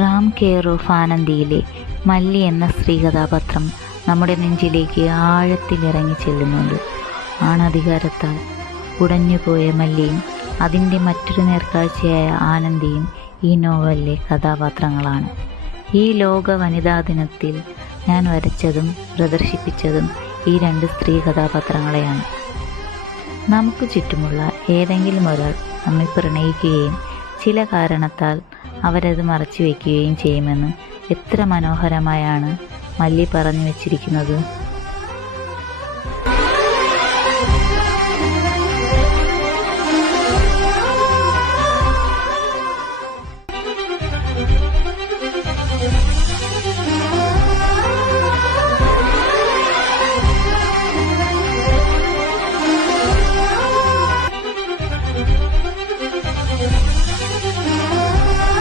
Ram care of ആനന്ദിയിലെ മല്ലി എന്ന സ്ത്രീ കഥാപാത്രം നമ്മുടെ നെഞ്ചിലേക്ക് ആഴത്തിലിറങ്ങി ചെല്ലുന്നുണ്ട്. ആണധികാരത്താൽ ഉടഞ്ഞുപോയ മല്ലിയും അതിൻ്റെ മറ്റൊരു നേർക്കാഴ്ചയായ ആനന്ദിയും ഈ നോവലിലെ കഥാപാത്രങ്ങളാണ്. ഈ ലോക വനിതാ ദിനത്തിൽ ഞാൻ വരച്ചതും പ്രദർശിപ്പിച്ചതും ഈ രണ്ട് സ്ത്രീ കഥാപാത്രങ്ങളെയാണ്. നമുക്ക് ചുറ്റുമുള്ള ഏതെങ്കിലും ഒരാൾ നമ്മെ പ്രണയിക്കുകയും ചില കാരണത്താൽ അവരത് മറച്ചു വയ്ക്കുകയും ചെയ്യുമെന്ന് എത്ര മനോഹരമായാണ് മല്ലി പറഞ്ഞു വച്ചിരിക്കുന്നത്.